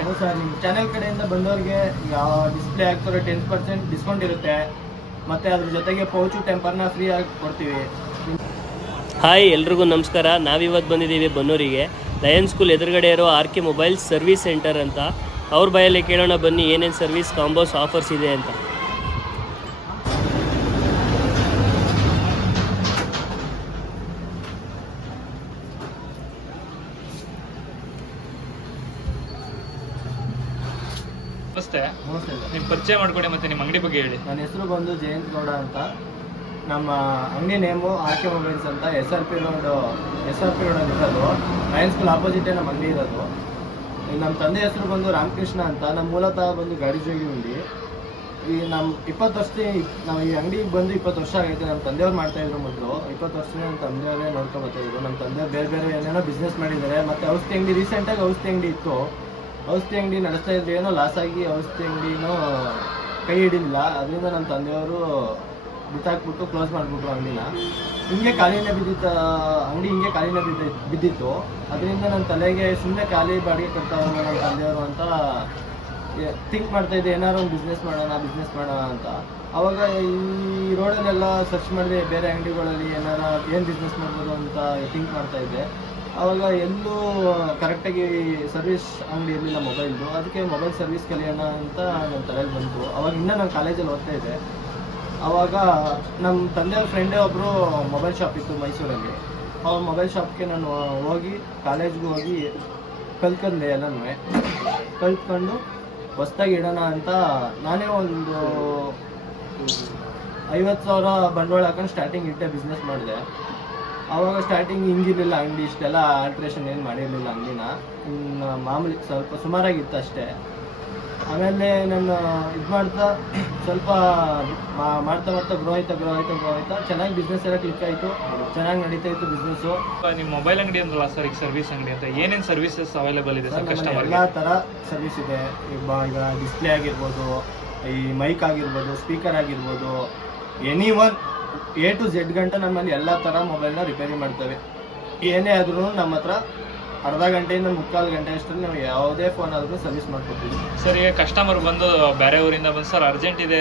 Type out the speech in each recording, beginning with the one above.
ಇದಕ್ಕೆ? ಸರ್, ನಿಮ್ಮ ಚಾನೆಲ್ ಕಡೆಯಿಂದ ಬಂದವರಿಗೆ ಡಿಸ್ಪ್ಲೇ ಆಗ್ತಿರೋ 10% ಡಿಸ್ಕೌಂಟ್ ಇರುತ್ತೆ. ಮತ್ತೆ ಅದ್ರ ಜೊತೆಗೆ ಪೌಚು ಟೆಂಪರ್ನ ಫ್ರೀ ಆಗಿ ಕೊಡ್ತೀವಿ. ಹಾಯ್, ಎಲ್ರಿಗೂ ನಮಸ್ಕಾರ. ನಾವಿವತ್ತು ಬಂದಿದ್ದೀವಿ ಬನ್ನೂರಿಗೆ. ಲಯನ್ ಸ್ಕೂಲ್ ಎದುರುಗಡೆ ಇರೋ RK ಮೊಬೈಲ್ ಸರ್ವಿಸ್ ಸೆಂಟರ್ ಅಂತ. ಅವ್ರ ಬಾಯಲ್ಲಿ ಕೇಳೋಣ ಬನ್ನಿ ಏನೇನು ಸರ್ವಿಸ್ ಕಾಂಬೋಸ್ ಆಫರ್ಸ್ ಇದೆ ಅಂತ. ನಮಸ್ತೆ, ನಮಸ್ತೆ ಸರ್. ನಿಮ್ಮ ಪರಿಚಯ ಮಾಡ್ಕೊಡಿ ಮತ್ತೆ ನಿಮ್ಮ ಅಂಗಡಿ ಬಗ್ಗೆ ಹೇಳಿ. ನನ್ನ ಹೆಸರು ಬಂದು ಜಯಂತ್ ಗೌಡ ಅಂತ. ನಮ್ಮ ಅಂಗಡಿ ನೇಮು RK ಮೊಬೈಲ್ಸ್ ಅಂತ. SRP ರೋಡ್ ಅಲ್ಲಿ ಇರೋದು. ಲಯನ್ ಸ್ಕೂಲ್ ಆಪೋಸಿಟೇ ನಮ್ಮ ಅಂಗಡಿ ಇರೋದು. ನಮ್ಮ ತಂದೆ ಹೆಸರು ಬಂದು ರಾಮಕೃಷ್ಣ ಅಂತ. ನಮ್ಮ ಮೂಲತಃ ಬಂದು ಗಾಡಿ ಜೋಗಿ ಉಂಡಿ. ಈ ನಮ್ಮ 20 ವರ್ಷ ನಾವು ಈ ಅಂಗಡಿಗೆ ಬಂದು 20 ವರ್ಷ ಆಗೈತೆ. ನಮ್ಮ ತಂದೆಯವ್ರು ಮಾಡ್ತಾ ಇದ್ರು ಮೊದಲು. 20 ವರ್ಷದಿಂದ ನಮ್ಮ ತಂದೆಯವರೇ ನೋಡ್ಕೊಂಡು ಬರ್ತಾ ಇದ್ರು. ನಮ್ಮ ತಂದೆಯವ್ರು ಬೇರೆ ಬೇರೆ ಏನೇನೋ ಬಿಸ್ನೆಸ್ ಮಾಡಿದ್ದಾರೆ. ಮತ್ತೆ ಔಷಧಿ ಅಂಗಡಿ, ರೀಸೆಂಟಾಗಿ ಔಷಧಿ ಅಂಗಡಿ ಇತ್ತು. ಔಷಧಿ ಅಂಗಡಿ ನಡೆಸ್ತಾ ಇದ್ರೆ ಏನೋ ಲಾಸ್ ಆಗಿ ಔಷಧಿ ಅಂಗಡಿನೂ ಕೈ ಹಿಡಿಲಿಲ್ಲ. ಅದರಿಂದ ನಮ್ಮ ತಂದೆಯವರು ಬಿತ್ತಾಕ್ಬಿಟ್ಟು ಕ್ಲೋಸ್ ಮಾಡಿಬಿಟ್ರು ಅಂಗಡಿನ. ಹಿಂಗೆ ಖಾಲಿನೇ ಅಂಗಡಿ ಹಿಂಗೆ ಖಾಲಿನೇ ಬಿದ್ದಿತ್ತು. ಅದರಿಂದ ನನ್ನ ತಲೆಗೆ ಸುಮ್ಮನೆ ಖಾಲಿ ಬಾಡಿಗೆ ಕಟ್ತಾ ಹೋಗೋಣ ನಮ್ಮ ತಂದೆಯವರು ಅಂತ ಥಿಂಕ್ ಮಾಡ್ತಾ ಇದ್ದೆ. ಏನಾದ್ರು ಒಂದು ಬಿಸ್ನೆಸ್ ಮಾಡೋಣ ಅಂತ. ಅವಾಗ ಈ ರೋಡಲ್ಲೆಲ್ಲ ಸರ್ಚ್ ಮಾಡಿದೆ, ಬೇರೆ ಅಂಗಡಿಗಳಲ್ಲಿ ಏನಾರ ಏನು ಬಿಸ್ನೆಸ್ ಮಾಡ್ಬೋದು ಅಂತ ಥಿಂಕ್ ಮಾಡ್ತಾ ಇದ್ದೆ. ಆವಾಗ ಎಲ್ಲೂ ಕರೆಕ್ಟಾಗಿ ಸರ್ವಿಸ್ ಅಂಗಡಿ ಇರಲಿಲ್ಲ ಮೊಬೈಲ್ದು. ಅದಕ್ಕೆ ಮೊಬೈಲ್ ಸರ್ವಿಸ್ ಕಲಿಯೋಣ ಅಂತ ನನ್ನ ತಲೆಯಲ್ಲಿ ಬಂತು. ಅವಾಗ ಇನ್ನೂ ನಾನು ಕಾಲೇಜಲ್ಲಿ ಓದ್ತಾ ಇದ್ದೆ. ಆವಾಗ ನಮ್ಮ ತಂದೆಯವ್ರ ಫ್ರೆಂಡೇ ಒಬ್ಬರು ಮೊಬೈಲ್ ಶಾಪ್ ಇತ್ತು ಮೈಸೂರಲ್ಲಿ. ಅವ್ರ ಮೊಬೈಲ್ ಶಾಪ್ಗೆ ನಾನು ಹೋಗಿ ಕಾಲೇಜ್ಗೆ ಹೋಗಿ ಕಲ್ತ್ಕೊಂಡೆ. ಎಲ್ಲನೂ ಕಲ್ತ್ಕೊಂಡು ಹೊಸ್ದಾಗಿ ಇಡೋಣ ಅಂತ ನಾನೇ ಒಂದು 50,000 ಬಂಡವಾಳ ಹಾಕೊಂಡು ಸ್ಟಾರ್ಟಿಂಗ್ ಇಟ್ಟೆ, ಬಿಸ್ನೆಸ್ ಮಾಡಿದೆ. ಆವಾಗ ಸ್ಟಾರ್ಟಿಂಗ್ ಹಿಂಗಿರಲಿಲ್ಲ ಅಂಗಡಿ, ಇಷ್ಟೆಲ್ಲ ಆಲ್ಟ್ರೇಷನ್ ಏನು ಮಾಡಿರಲಿಲ್ಲ ಅಂಗಡಿನ. ಮಾಮೂಲಿ ಸ್ವಲ್ಪ ಸುಮಾರಾಗಿತ್ತು ಅಷ್ಟೇ. ಆಮೇಲೆ ನಾನು ಇದು ಮಾಡ್ತಾ ಸ್ವಲ್ಪ ಮಾಡ್ತಾ ಗ್ರೋ ಆಯ್ತಾ ಚೆನ್ನಾಗಿ ಬಿಸ್ನೆಸ್ ಎಲ್ಲ ಕ್ಲಿಕ್ ಆಯಿತು. ಚೆನ್ನಾಗಿ ನಡೀತಾ ಇತ್ತು ಬಿಸ್ನೆಸ್ಸು. ನಿಮ್ಮ ಮೊಬೈಲ್ ಅಂಗಡಿ ಅಂದ್ರಲ್ಲ ಸರ್, ಈಗ ಸರ್ವಿಸ್ ಅಂಗಡಿ ಅಂತ ಏನೇನು ಸರ್ವಿಸಸ್ ಅವೈಲೇಬಲ್ ಇದೆ ಸರ್ ಕಸ್ಟಮರ್? ಎಲ್ಲ ಥರ ಸರ್ವಿಸ್ ಇದೆ. ಈಗ ಡಿಸ್ಪ್ಲೇ ಆಗಿರ್ಬೋದು, ಈ ಮೈಕ್ ಆಗಿರ್ಬೋದು, ಸ್ಪೀಕರ್ ಆಗಿರ್ಬೋದು, any one A to Z ಗಂಟೆ ನಮ್ಮಲ್ಲಿ ಎಲ್ಲ ಥರ ಮೊಬೈಲ್ನ ರಿಪೇರಿ ಮಾಡ್ತೇವೆ. ಏನೇ ಆದ್ರೂ ನಮ್ಮ ಹತ್ರ ಅರ್ಧ ಗಂಟೆಯಿಂದ 3/4 ಗಂಟೆ ಅಷ್ಟರಲ್ಲಿ ನಾವು ಯಾವುದೇ ಫೋನ್ ಆದ್ರೂ ಸರ್ವಿಸ್ ಮಾಡ್ಕೊಡ್ತೀವಿ. ಸರ್, ಈಗ ಕಸ್ಟಮರ್ ಬಂದು ಬೇರೆ ಊರಿಂದ ಬಂದು ಸರ್ ಅರ್ಜೆಂಟ್ ಇದೆ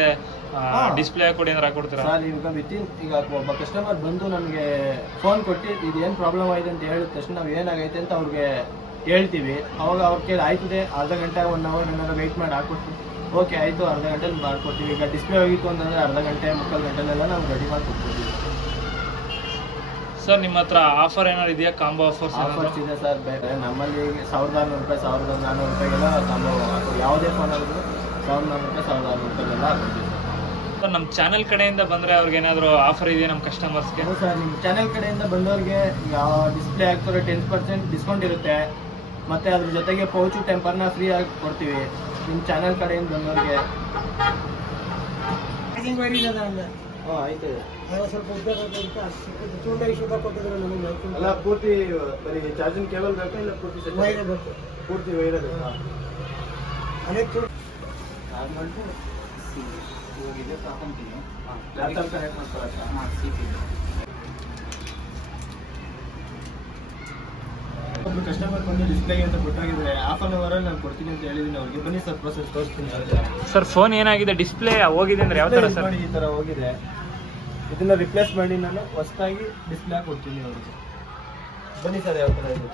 ಡಿಸ್ಪ್ಲೇ ಹಾಕೊಡಿ ಅಂದ್ರೆ ಹಾಕೊಡ್ತೀರಾ ಸರ್? ಈಗ ಒಬ್ಬ ಕಸ್ಟಮರ್ ಬಂದು ನಮಗೆ ಫೋನ್ ಕೊಟ್ಟು ಇದೇನು ಪ್ರಾಬ್ಲಮ್ ಆಗಿದೆ ಅಂತ ಹೇಳಿದ ತಕ್ಷಣ ನಾವು ಏನಾಗೈತೆ ಅಂತ ಅವ್ರಿಗೆ ಹೇಳ್ತೀವಿ. ಅವಾಗ ಅವ್ರ ಕೈಲಿ ಆಯ್ತದೆ, ಅರ್ಧ ಗಂಟೆ 1 hour ಏನಾದ್ರು ವೆಯ್ಟ್ ಮಾಡಿ ಹಾಕೊಡ್ತೀವಿ. ಓಕೆ ಆಯಿತು, ಅರ್ಧ ಗಂಟೆಲಿ ಮಾಡ್ಕೊಡ್ತೀವಿ. ಈಗ ಡಿಸ್ಪ್ಲೇ ಹೋಗಿತ್ತು ಅಂತಂದರೆ ಅರ್ಧ ಗಂಟೆ 3/4 ಗಂಟೆಲೆಲ್ಲ ನಾವು ರೆಡಿ ಮಾಡಿ ಕೊಡ್ತೀವಿ. ಸರ್, ನಿಮ್ಮ ಹತ್ರ ಆಫರ್ ಏನಾದ್ರು ಇದೆಯಾ? ಕಾಂಬೋ ಆಫರ್ಸ್ ಇದೆ ಸರ್. ಬೇರೆ ನಮ್ಮಲ್ಲಿ 1,600 ರೂಪಾಯಿ, 1,400 ರೂಪಾಯಿಗೆಲ್ಲ ಕಾಂಬೋ ಹಾಕೋದು. ಯಾವುದೇ ಫೋನ್ ಆದರೂ 1,400 ರೂಪಾಯಿ, 1,600 ರೂಪಾಯಿಗೆಲ್ಲ ಹಾಕೋತೀವಿ ಸರ್. ನಮ್ಮ ಚಾನೆಲ್ ಕಡೆಯಿಂದ ಬಂದರೆ ಅವ್ರಿಗೆ ಏನಾದರೂ ಆಫರ್ ಇದೆಯಾ ನಮ್ಮ ಕಸ್ಟಮರ್ಸ್ಗೆ? ಸರ್, ನಿಮ್ಮ ಚಾನೆಲ್ ಕಡೆಯಿಂದ ಬಂದವರಿಗೆ ಡಿಸ್ಪ್ಲೇ ಆಗ್ತಿರೋ 10% ಡಿಸ್ಕೌಂಟ್ ಇರುತ್ತೆ. ಮತ್ತು ಅದ್ರ ಜೊತೆಗೆ ಪೌಚು ಟೆಂಪರ್ನ ಫ್ರೀ ಆಗಿ ಕೊಡ್ತೀವಿ ನಿಮ್ಮ ಚಾನೆಲ್ ಕಡೆಯಿಂದ ಬಂದವರಿಗೆ. ಆಯ್ತು. ಅಲ್ಲ, ಪೂರ್ತಿ ಬರೀ ಚಾರ್ಜಿಂಗ್ ಕೇಬಲ್ ಬೇಕಾ ಇಲ್ಲ ಪೂರ್ತಿ ಪೂರ್ತಿ ವೈರ್ ಬೇಕಾ? ಲ್ಯಾಪ್ಟಾಪ್ ಕನೆಕ್ಟ್ ಮಾಡ್ಕೊಳಕ್ಕ? ಒಬ್ರು ಕಸ್ಟಮರ್ ಬಂದು ಡಿಸ್ಪ್ಲೇಗೆ ಅಂತ ಕೊಟ್ಟಾಗಿದ್ರೆ 1/2 hour ನಾನು ಕೊಡ್ತೀನಿ ಅಂತ ಹೇಳಿದ್ದೀನಿ ಅವ್ರಿಗೆ. ಬನ್ನಿ ಸರ್, ಪ್ರೊಸೆಸ್ ತೋರಿಸ್ತೀನಿ. ಸರ್, ಫೋನ್ ಏನಾಗಿದೆ? ಡಿಸ್ಪ್ಲೇ ಹೋಗಿದೆ ಅಂದ್ರೆ ಯಾವ ಥರ ಸರ್? ಈ ಥರ ಹೋಗಿದೆ. ಇದನ್ನ ರಿಪ್ಲೇಸ್ ಮಾಡಿ ನಾನು ಹೊಸದಾಗಿ ಡಿಸ್ಪ್ಲೇ ಕೊಡ್ತೀನಿ ಅವ್ರಿಗೆ. ಬನ್ನಿ ಸರ್, ಯಾವ ಥರ ಇದೆ.